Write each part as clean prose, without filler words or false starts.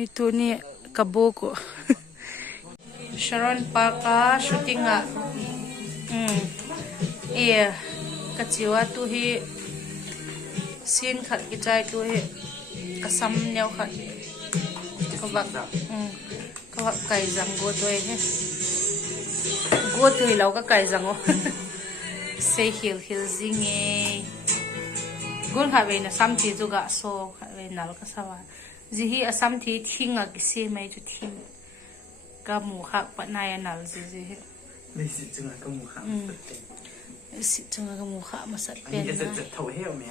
Itu ni kabuko. Sharon Parka shooting a. Iya, kaciwa tu hi scene khat kicai tu hi kasam nhau khat. Kawak kai jang go doi he. Go tu hi lau ka kai jang o. Say hil zinge. Gun kha ve na sam ti tu ga so kha ve nal ka sawa. Zihi asam thi thinga kisi mai chu thin ka mu kha pa na ya nal ji ji ni si chunga ka mu kha si chunga ka mu kha ma sat pen na ni thau he me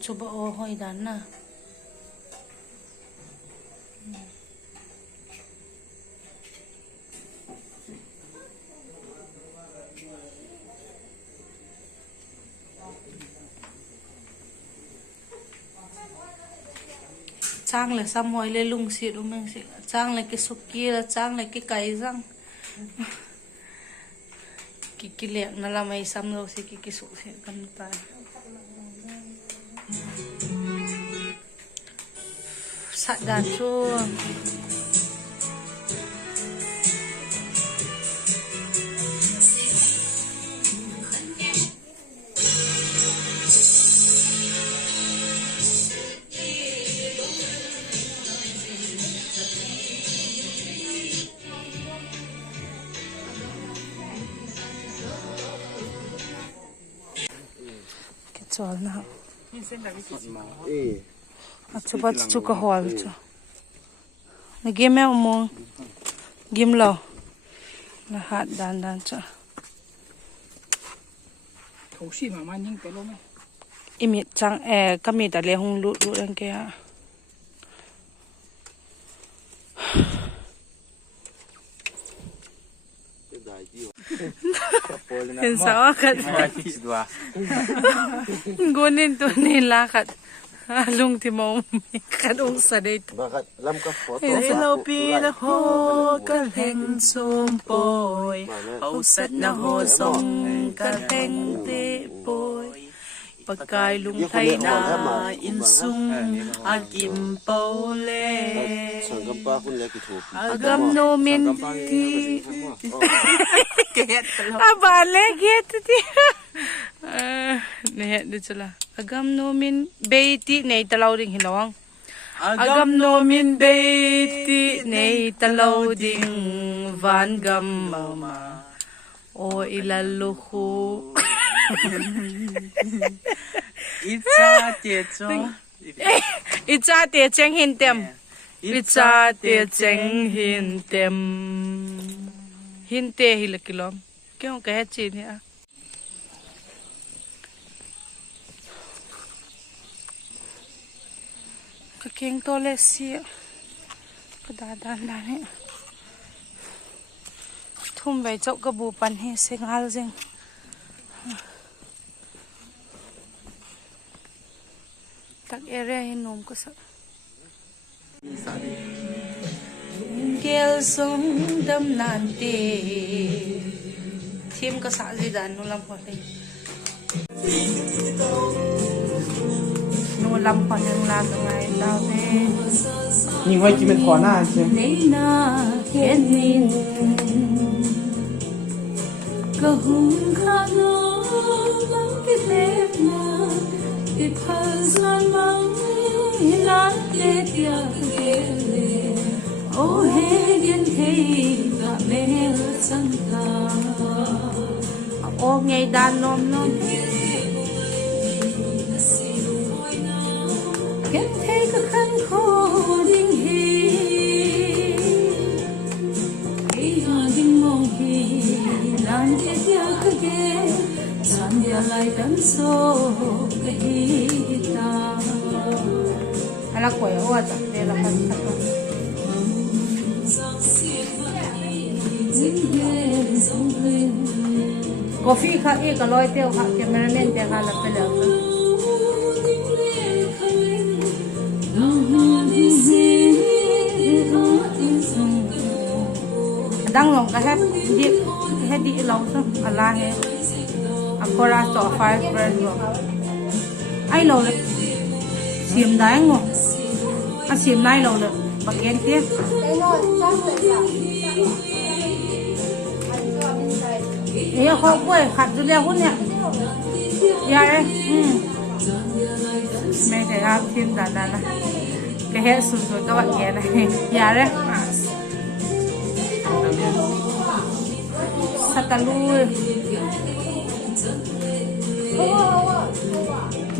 chu ba o hoi dan na trang là xăm hồi lên lung xịt đúng không chị? Trang là cái súp kia là trang là cái cày răng cái lẹn nó làm mày xăm đâu thì cái súp sẽ cầm tay sạch đàn chua chọn nào chú bắt chú có hỏi chú nó game em mua game lo là hạt đàn cho thấu xí mà mang những cái lông ấy im miệt trắng cái miệt đã lấy hung lụt đằng kia Hình sao khát Gunin tu nila khát Lung ti mo khát ung sa đây Hello pi na ho ka heng som boy Au sat na ho song ka heng te boy Pagkay lung thay na in sung Agim po le Agam no min ti Abale get ti Ne de chala Agam no min beiti nei talaw ding hilawang Agam no min beiti nei talaw ding van gam mama O ilaluhu Itza tie chong Itza tie cheng hin tem Itza tie cheng hin tem Hin te hilakilom Kyong kaya chi niya Kaking tole siya Kadadan dani thum về chỗ cái bù pan he sinh al riêng các area he nôm có sợ gel sông đâm nàn tê thêm có sợ gì đàn nó làm hoạt đây nó làm hoạtยังlàm từ ngày tao thế nhìn quay chỉ mình khó na chứ cơ hùng khát nó lắm cái đẹp mà cái phật gian mang lá lê tia lê ô hê điên thế cả mẹ chân ta ô ngày đàn nôm nôm cái thế cái khăn khô đinh hì cái hà đinh mong hì lan tia tia cái ghé san dia lại đắm sâu cái hì ta ala koy o ta de la kan ta coffee kha e ka loi teo kha cameraman te kha la pela đang lòng cái hết đi lâu thôi ala he akora to five brand lo ai lo le xiêm đá ngô xiêm này lo le bạc gen kiaนี่เขากล้วยขัดดูแลคนเนี่ยยายไม่ใช่ครับทีมด่านนะก็เห็นสุดๆก็ว่าแย่นะยายเลยสัตว์ลู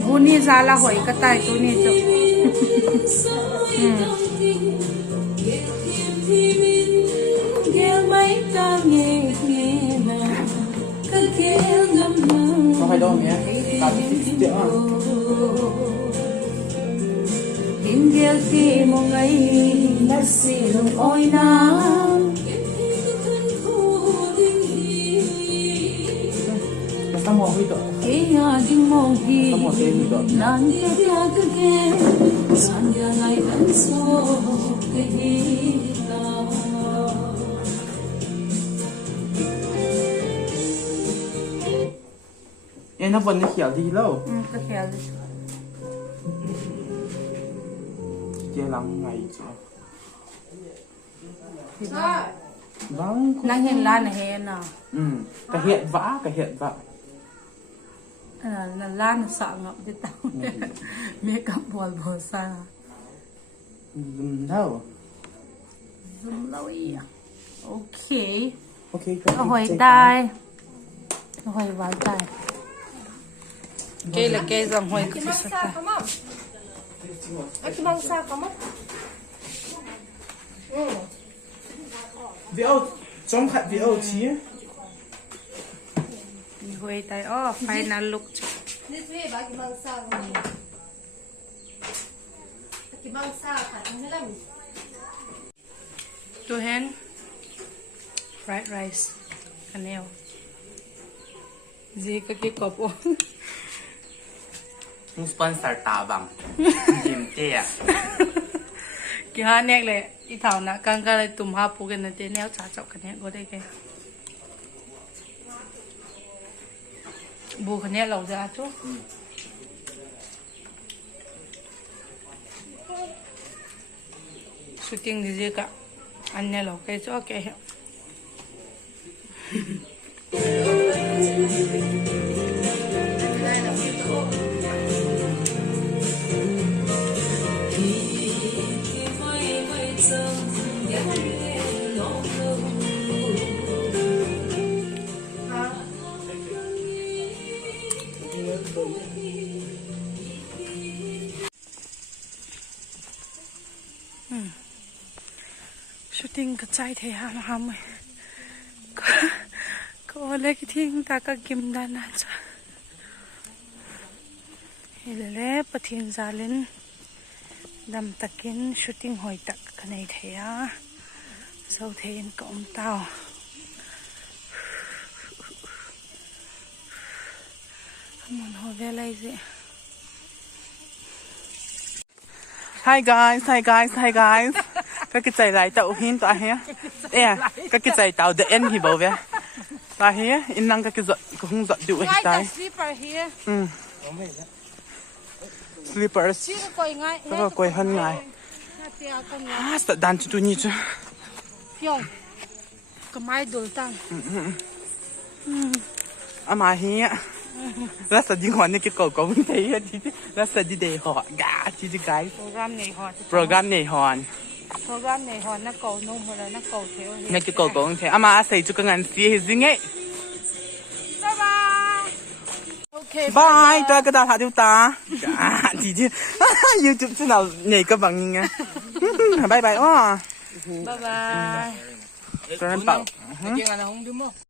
บุนี่ซาลาหอยกระต่ายตัวนี้จ้ะcó hay đâu mẹ cả tí tiếc à Kim điêu khi một ngày đã xì lùng ôi nắng sao mò huy đó cái nhà đinh mong hi nan tia tia cái ghé san dia lại đắm sâu cái hi ta em nó vẫn khéo đi lâu cái khéo đi chia lắm ngày chứ vâng năng hiện lan này hiện nào cái hiện vã là lan sợ ngậm cái tao mẹ cầm bò xa đâu zoom lâu à ok ok hồi đai hồi vào đai cây là cây dòng hồi cái gì sao Aqui mang sa có mất. vì âu trong khát vì âu chí hồi tay final look Đi về bà cái mang sa không? Cái mang sa phải không lắm. two hand fried rice canel gì cái cọp ô một sponsor tà bằng dìm tè cái hai nét này ít thảo nè càng cái này tụm hấp phụ cái này tên néo chả chọc cái này có đây cái bù cái này lẩu ra chút shooting thì gì cả anh này lẩu cái chỗ cái shooting cái trái thế ham ham ấy có lấy cái thiên ta cái kim đan này cho hele pathin zalin dam takin shooting hoi tak kanai theya so thein kom tao มันหัวเวลัยสิ Hi guys, hi guys, hi guys. Các cái chạy lại tàu hin tao hả? Ê, các cái chạy tàu the end hi bảo vậy. Tao hả? In năng các cái giật, cái không giật đủ hết tai. Sleeper here. Slippers. Chị có quay ngay. Các cái quay hơn ngay. Ah, sợ đàn chú nhỉ chứ. Phiông. Cái máy đồ tăng. Mà hả? Là sợ đi hoàn cái cổ cổ như thế thì là sợ đi để họ gà chứ cái Program này hòn. program này hoàn. Program này hòn nó cầu nôm rồi nó cầu theo. Ngay cái cổ cổ như thế. Mà xây cho cái ngành xí gì nghe. Bye bye. Okay. Bye, tôi cái đào hạ điều ta. À, thì chứ. YouTube chứ nào nhảy cái bằng nha. Bye bye. Bye bye. Cho nên bảo. Cái này không đúng không?